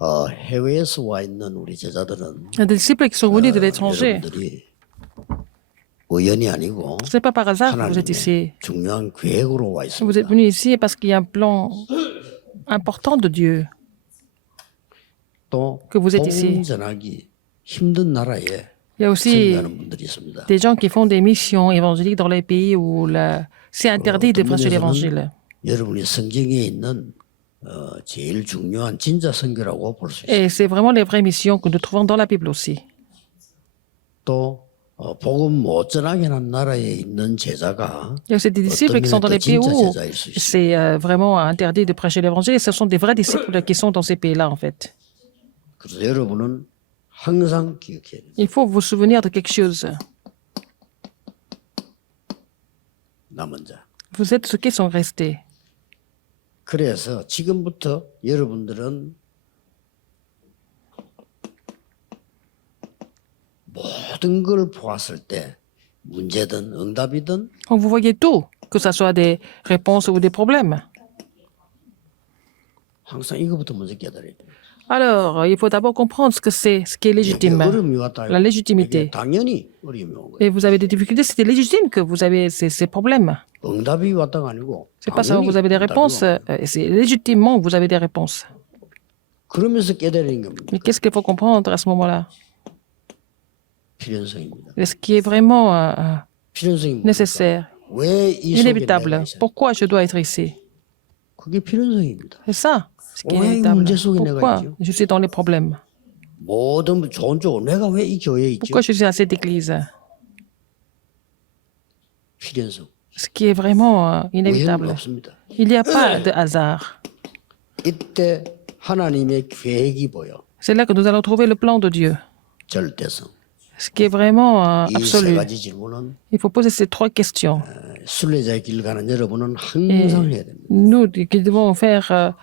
해외에서 와 있는 우리 제자들은 Il y a des disciples qui sont venus de l'étranger. 여러분들이 우연이 아니고 Ce n'est pas par hasard que vous êtes ici. 하나님의 중요한 계획으로 와 Vous êtes 있습니다. venus ici parce qu'il y a un plan important de Dieu 또 que vous êtes ici. 복음 전하기 힘든 나라에 Il y a aussi 설교하는 분들이 있습니다. des gens qui font des missions évangéliques dans les pays où c'est interdit de prêcher l'évangile. 여러분이 성경에 있는 제일 중요한 진짜 선교라고 볼 수 있습니다. Et c'est vraiment les vraies missions que nous trouvons dans la Bible aussi. 또 복음 못 전하게 한 나라에 있는 제자가 Il y a aussi des disciples qui sont dans les pays 진짜 où 제자일 수 있습니다. c'est vraiment interdit de prêcher l'évangile. Ce sont des vrais disciples qui sont dans ces pays-là, en fait. 그래서 여러분은 항상 기억해야 됩니다. Il faut vous souvenir de quelque chose. 남은 자. Vous êtes ceux qui sont restés. 그래서 지금부터 여러분들은 모든 걸 보았을 때 문제든 응답이든 Quand vous voyez tout, que ce soit des réponses ou des problèmes. 항상 이거부터 먼저 깨달아야 돼요. Alors, il faut d'abord comprendre ce que c'est, ce qui est légitime. 어려움이 왔다. La légitimité. 이게 당연히 어려움이 온 거예요. Et vous avez des difficultés, c'est légitime que vous avez ces problèmes. 응답이 왔다가 아니고 C'est pas ça, vous avez des réponses, c'est légitimement que vous avez des réponses. 그러면서 깨달은 겁니다. Mais qu'est-ce qu'il faut comprendre à ce moment-là? 필연성입니다. Ce qui est vraiment 필연성이 nécessaire, 왜이 속에 inévitable. 내가 있어요? Pourquoi je dois être ici? 그게 필연성입니다. C'est ça, ce qui est 왜 inévitable. 문제 속에 내가 Pourquoi 있죠? je suis dans les problèmes? 모든 좋은 쪽으로 내가 왜 이 교회에 있죠? Pourquoi je suis à cette église? 필연성. Ce qui est vraiment 우연은 inévitable. 없습니다. Il n'y a pas de hasard. 이때 하나님의 계획이 보여. C'est là que nous allons trouver le plan de Dieu. 절대성. Ce qui est vraiment 이 세 absolu. 가지 질문은 Il faut poser ces trois questions. 순례자의 길 가는 여러분은 항상 해야 됩니다. Nous qui devons faire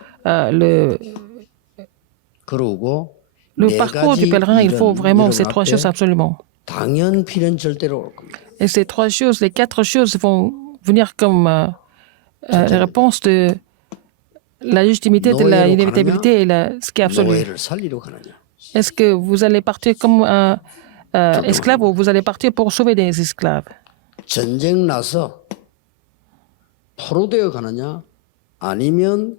그러고 le 네 parcours du 가지 pèlerin, il faut 일은 vraiment ces 여러분 trois 앞에 choses absolument. 당연 필연 절대로 올 겁니다. Et ces trois choses, les quatre choses vont venir comme les réponses de la légitimité, de la inévitabilité et ce qui est absolu. 노예를 살리러 가느냐. Est-ce que vous allez partir comme esclave ou vous allez partir pour sauver des esclaves? 전쟁 나서 포로되어 가느냐 아니면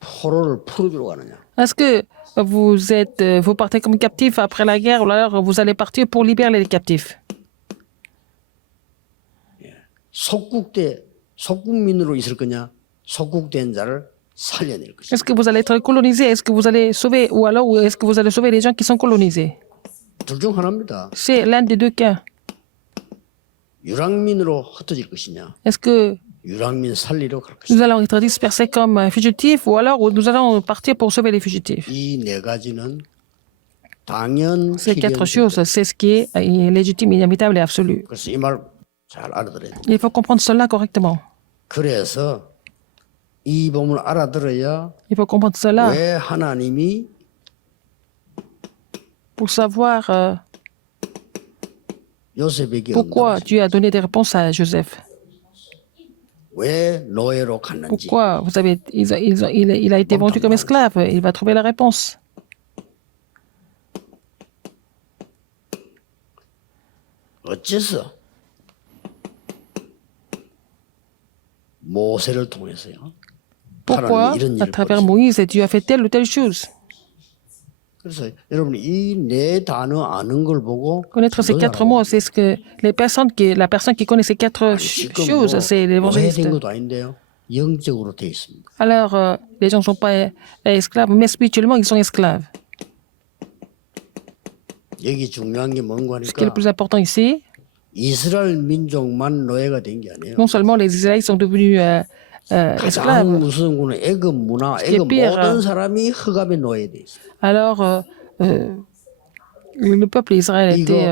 포로를 풀어주러 가느냐. Est-ce que vous partez comme captif après la guerre ou alors vous allez partir pour libérer les captifs? 속국민으로 있을 거냐 속국된 자를 살려낼 것이냐. Est-ce que vous allez être colonisé? Est-ce que vous allez sauver ou alors est-ce que vous allez sauver les gens qui sont colonisés? 둘 중 하나입니다. C'est l'un des deux cas. 유랑민으로 흩어질 것이냐 Est-ce que 유랑민 살리러 갈 것이냐. nous allons être dispersés comme fugitifs ou alors nous allons partir pour sauver les fugitifs? 이 네 가지는 당연 Ces quatre 필연. choses, c'est ce qui est légitime, inévitable et absolu. 그래서 이 말 잘 알아들어야 돼요. Il faut comprendre cela correctement. 그래서 이 부분을 알아들어야 Il faut comprendre cela 왜 하나님이 pour savoir 요셉에게 pourquoi Dieu a donné des réponses à Joseph. 왜 노예로 갔는지. Pourquoi il a été vendu comme esclave? Il va trouver la réponse. 어째서 모세를 통해서요. Pourquoi, 하나님이 이런 à 일을 travers 벌이셨어요. Moïse, Dieu a fait telle ou telle chose? 그래서 여러분이 이 네 단어 아는 걸 보고 Connaître ces quatre mots, c'est ce que la personne qui connaît ces quatre 지금 choses, c'est l'évangéliste. 노예된 것도 아닌데요. 영적으로 돼 있습니다. Alors, les gens ne sont pas esclaves, mais spirituellement, ils sont esclaves. 여기 중요한 게 뭔가 Ce qui est le 하니까 plus important ici, 이스라엘 민족만 노예가 된 게 아니에요. non seulement les Israélites sont devenus 가장 esclaves, 무서운 거는 애굽 문화, qui est 애굽 pire, 모든 사람이 흑암에 노예돼 있어요. alors le peuple d'Israël était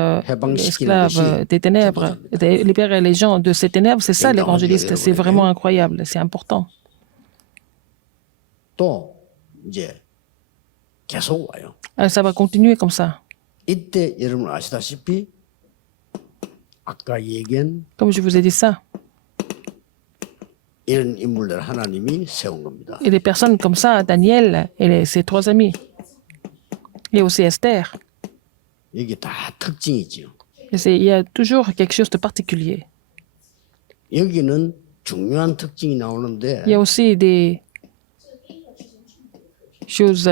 esclave des ténèbres, libérer les gens de ces ténèbres, c'est ça l'évangéliste, c'est vraiment incroyable, c'est important. 또 이제 계속 와요. Alors, ça va continuer comme ça. 이때 여러분 아시다시피 아까 얘기한 Comme je vous ai dit ça, 이런 인물들 하나님이 세운 겁니다. Et des personnes comme ça, Daniel et ses trois amis. Et aussi Esther. 여기 다 특징이 있죠. Il y a toujours quelque chose de particulier. 여기는 중요한 특징이 나오는데 Il y a aussi des choses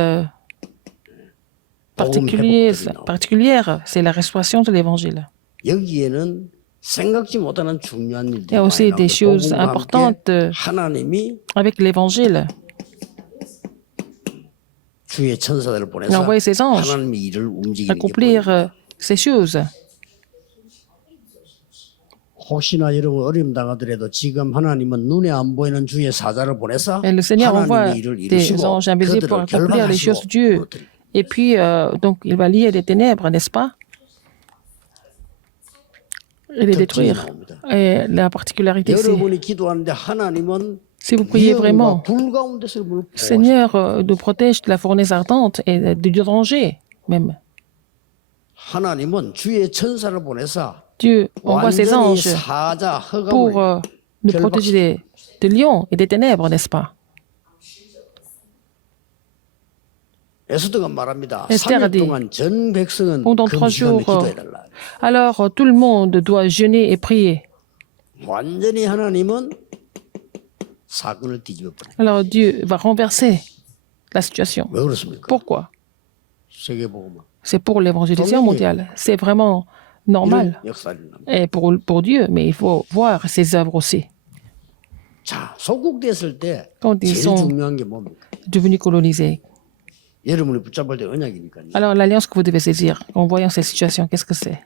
particulières. C'est la restauration de l'évangile. 여기에는 생각지 못하는 중요한 Il y 일들이 a aussi 많이 des 나오는데 choses 복음과 importantes 함께 하나님이 avec l'évangile. 주의 천사들을 Il a 보내서 envoyé ses anges 하나님의 일을 움직이는 게 accomplir 보입니다. ces choses. 혹시나 여러분 어려움 당하더라도 지금 하나님은 눈에 안 보이는 주의 사자를 보내서 Et le Seigneur envoie 하나님의 일을 des 이루시고 anges invisibles pour 그들을 accomplir les choses de Dieu. 결박하시고 Et puis, donc, il va lier les ténèbres, n'est-ce pas? Et les détruire. Et la particularité, c'est, 여러분이 기도하는데 하나님은 si vous priez 위험과 vraiment, 불 가운데서 물 보호하시고 Seigneur, nous protège de la fournaise ardente et du danger, même. 하나님은 주의 천사를 보내서 Dieu envoie ses 완전히 anges 사자 pour 허감을 nous protéger des lions et des ténèbres, n'est-ce pas? 에스더가 말합니다. Esther a 3일 dit, 동안 전 백성은 pendant 그 3 시간에 jours, 기도해달라. alors tout le monde doit jeûner et prier. 완전히 하나님은 사건을 뒤집어 버려요. Alors Dieu va renverser la situation. 왜 그렇습니까? Pourquoi? 세계복음은 C'est pour l'évangélisation mondiale. C'est vraiment normal. 이런 역사를 합니다. Et pour Dieu, mais il faut voir ses œuvres aussi. 자, 소국됐을 때 Quand ils 제일 sont 중요한 게 뭡니까? devenus colonisés. 여러분이 붙잡을 때 언약이니까요. Alors l'alliance que vous devez saisir en voyant cette situation, qu'est-ce que c'est?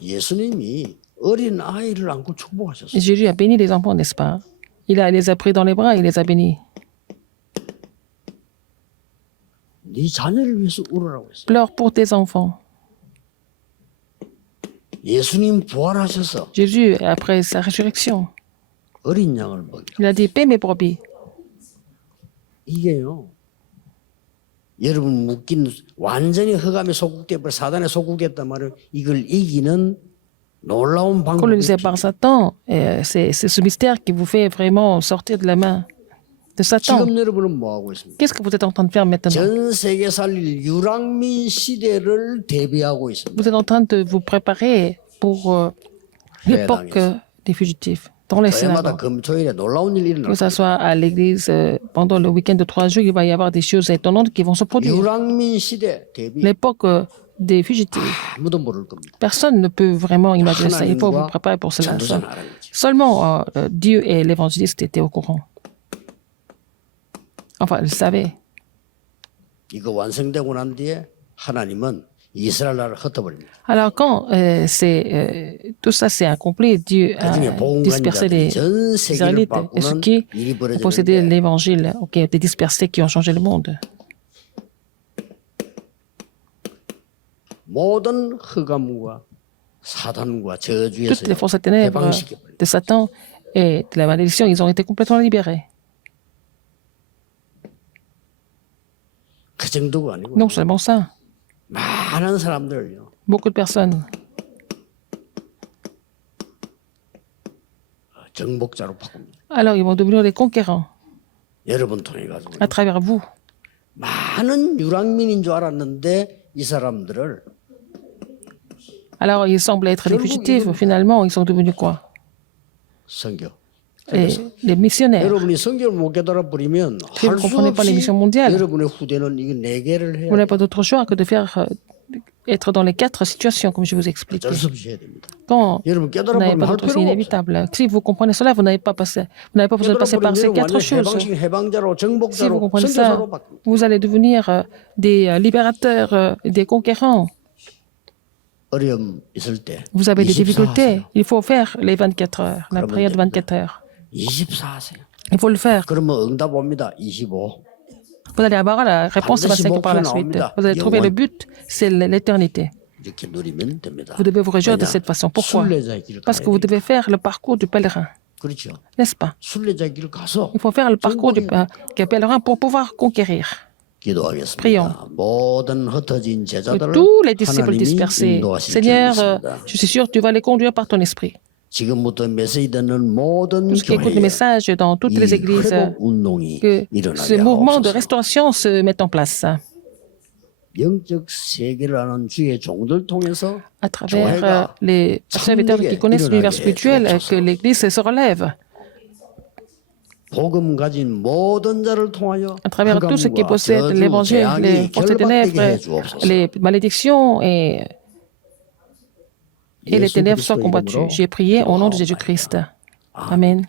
예수님이 어린 아이를 안고 축복하셨어요. Jésus a béni les enfants, n'est-ce pas? Il les a pris dans les bras, il les a bénis. 네 자녀를 위해서 울으라고 했어요. Pleure pour tes enfants. 예수님 부활하셔서 Jésus, après sa résurrection, 어린 양을 먹여. il a dit, paix mes brebis. 이게요. 여러분 묶인 완전히 흑암에 소국되고 사단에 소국됐단 말은 이걸 이기는 놀라운 방법이 Colonisé par Satan, c'est ce mystère qui vous fait vraiment sortir de la main de Satan. 지금 여러분은 뭐 하고 있습니까? Qu'est-ce que vous êtes en train de faire maintenant? 전 세계 살릴 유랑민 시대를 대비하고 있습니다. Vous êtes en train de vous préparer pour l'époque des fugitifs dans les 저마다 synagogues. 금토일에 놀라운 일이 일어날 Que ce soit à l'église, pendant le week-end de 3 jours, il va y avoir des choses étonnantes qui vont se produire. 유랑민 시대 대비 L'époque des fugitifs. 아무도 모를 겁니다. Personne ne peut vraiment imaginer ça. Il faut vous préparer pour cela. 전도사는 알아야죠. Seulement Dieu et l'évangéliste étaient au courant. Enfin, ils savaient. 이거 완성되고 난 뒤에 하나님은 이스라엘 나라를 흩어버립니다. Alors quand tout ça s'est accompli, Dieu a 나중에 dispersé les 복음관자들이 전 세계를 Israélites et ceux 바꾸는 qui 일이 possédaient 벌어지는데 l'évangile, qui ont été dispersés, qui ont changé le monde. 모든 흑암과 사단과 저주에서 Toutes les forces ténèbres 해방시켜버립니다. de Satan et de la malédiction, ils ont été complètement libérés. 그 정도가 아니고 Non seulement ça, 많은 사람들요. beaucoup de personnes 정복자로 바꿉니다. alors ils vont devenir des conquérants 여러분 통해 가지고 à travers vous. 많은 유랑민인 줄 알았는데 이 사람들을 Alors ils semblaient être des fugitifs, finalement ils sont devenus quoi? 선교. Et les missionnaires. 여러분이 선교를 못 깨달아 버리면 Si vous ne 할 수 comprenez pas les 없이 missions mondiales, 여러분의 후대는 이거 네 개를 해야 vous n'avez pas d'autre choix que de faire être dans les 4 situations, comme je vous ai expliqué. 어쩔 수 없이 해야 됩니다. Quand 여러분 vous 깨달아 n'avez 버리면 pas 할 d'autre, c'est 필요가 없어요. inévitable. Si vous comprenez cela, vous n'avez pas besoin de passer par ces 4 choses. 해방식 해방자로 Si vous 정복자로 comprenez ça, 선교사로 바뀝니다. vous allez devenir des libérateurs, des conquérants. 어려움 있을 때 Vous avez des 24 difficultés. 하세요. Il faut faire les 24 heures, la prière de 24 heures. 24 하세요. Il faut le faire. 그러면 응답 옵니다. 25. Vous allez avoir la réponse 25 par la suite. Vous allez trouver le but, c'est l'éternité. 이렇게 누리면 됩니다. Vous devez vous réjouir de 왜냐? cette façon. Pourquoi? 순례자의 길을 Parce 가야 que vous 돼요. devez faire le parcours du pèlerin, 그렇죠. n'est-ce pas? 순례자의 길을 가서 Il faut faire le parcours du pèlerin pour pouvoir conquérir. 기도하겠습니다. Prions. 모든 흩어진 Que 제자들을 tous les disciples 하나님이 dispersés, 인도하실 줄 Seigneur, 믿습니다. je suis sûr que tu vas les conduire par ton esprit. 지금부터 메시지 듣는 모든 tous qui écoutent le 교회에 message dans toutes les 이 églises, 회복 운동이 que ce 일어나게 mouvement de 하옵소서. restauration se mette en place 영적 세계를 아는 주의 종들 통해서 à travers 교회가 les serviteurs qui connaissent l'univers spirituel, que l'Église se relève 복음 가진 모든 자를 통하여 à travers tous ceux qui 흑암과 possèdent 저주, l'évangile, les 재앙이 forces des 결박되게 해 ténèbres, 주옵소서. les malédictions et les 예수 ténèbres soient 그리스도 combattues. 이름으로 J'ai prié au nom de 기도하옵나이다. Jésus-Christ. Amen.